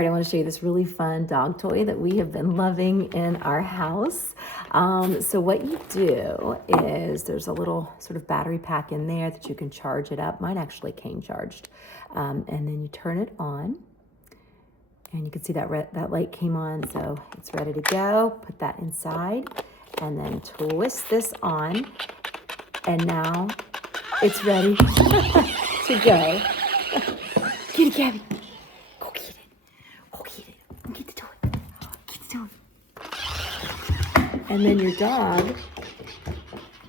right, I want to show you this really fun dog toy that we have been loving in our house. So what you do is there's a little sort of battery pack in there that you can charge it up. Mine actually came charged. And then you turn it on. And you can see that that light came on, so it's ready to go. Put that inside and then twist this on. And now it's ready to go. Get it, Gabby. Go get it. Go get it. Go get the toy. Get the toy. And then your dog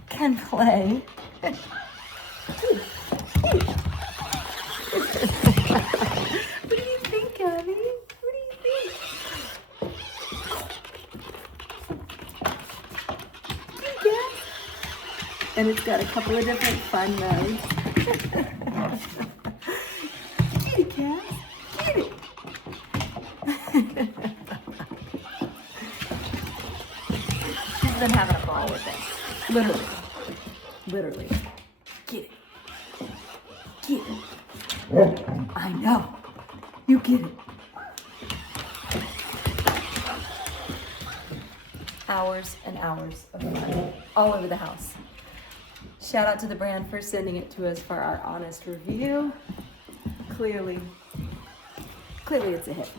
can play. What do you think, Gabby? What do you think? Yeah. And it's got a couple of different fun modes. Get it, Cat. Get it. She's been having a ball with this. Literally. Literally. Get it. Get it. I know. You get it. Hours and hours of fun all over the house. Shout out to the brand for sending it to us for our honest review. Clearly it's a hit.